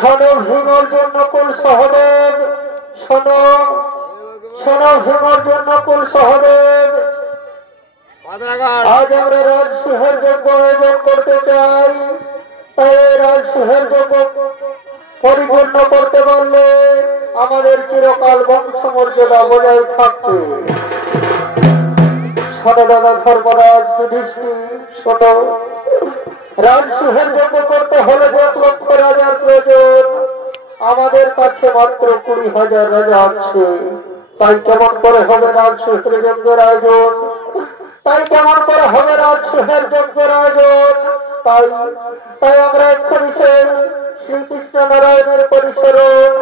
শোনো ভীমর জন্য কুল সহদেব, শোনো শোনো ভীমর জন্য কুল সহদেব। আজ আমরা রাজসিংহের যজ্ঞ আয়োজন করতে চাই। তাই রাজসিংহের যজ্ঞ পরিপূর্ণ করতে পারলে আমাদের চিরকাল বংশমর্যাদা বজায় থাকবে। শোনো দাদা ধর্মরাজ যুধিষ্ঠির, শোনো রাজসিংহের যজ্ঞ করতে হলে 1 লক্ষ রাজার প্রয়োজন। আমাদের কাছে মাত্র 20,000 রাজা আছে। তাই কেমন করে হবে রাজসিংহের যজ্ঞের আয়োজন? তাই কেমন করে হবে রাজসিংহের যজ্ঞের আয়োজন? তাই আমরা এক্ষুনি সেই শ্রীকৃষ্ণ নারায়ণের পরিসরণ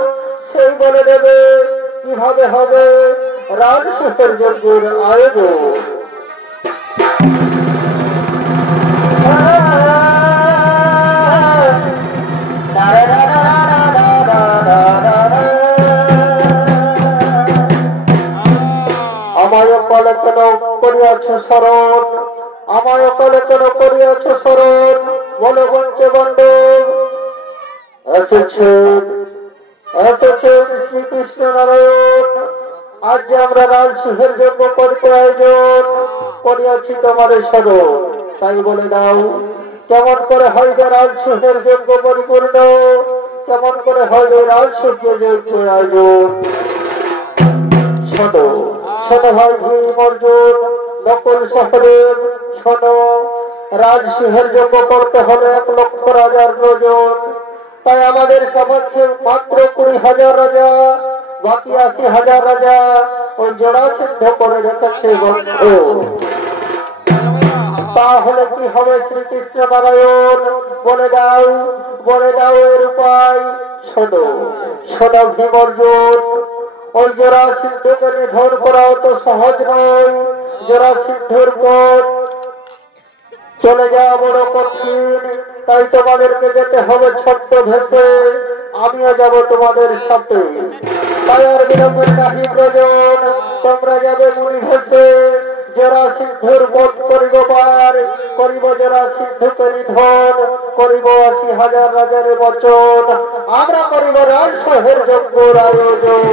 সেই বলে দেবে কিভাবে হবে রাজসিংহের যজ্ঞের আয়োজন। আমায় কালে কেন করিয়াছ স্মরণ, আমায় কালে কেন করিয়াছ স্মরণ, বলে বঞ্চে বান্ধব এসেছেন শ্রীকৃষ্ণ নারায়ণ। আজ যে আমরা রাজসিংহের যজ্ঞ করতে আয়োজন করিয়াছি তোমাদের স্মরণ। তাই বলে দাও কেমন করে হইবে রাজসিংহের যজ্ঞ পরিপূর্ণ, কেমন করে হইবে রাজসিংহের যজ্ঞ আয়োজন। শোনো শোনো ভাই ভীম অর্জুন নকুল সহদেব, শোনো রাজসিংহের যজ্ঞ করতে হলে 1 লক্ষ রাজার প্রয়োজন। তাই আমাদের সমাজে মাত্র 20,000 রাজা, বাকি 80,000 রাজা ওই জোড়া সিদ্ধ করে রেখেছে বন্ধু। তাহলে কি হবে শ্রীকৃষ্ণ নারায়ণ? বলে দাও এর উপায়। শোনো শোনো ভীম অর্জুন, ওই জোড়া সিদ্ধকে নিধন করা অত সহজ নয়। জোড়া সিদ্ধর পর চলে যাওয়া বড় কঠিন। তাই তোমাদেরকে যেতে হবে ছোট্ট ভেসে, আমিও যাব তোমাদের সাথে। তাই আর বিলম্বের নাহি প্রয়োজন, তোমরা যাবে মুনি ভেসে। জোড়া সিদ্ধুর বধ করিব পার, করিব জোড়া সিদ্ধকে নিধন, করিব 80,000 রাজার বচন। আমরা করিব রাজসিংহের যজ্ঞের আয়োজন।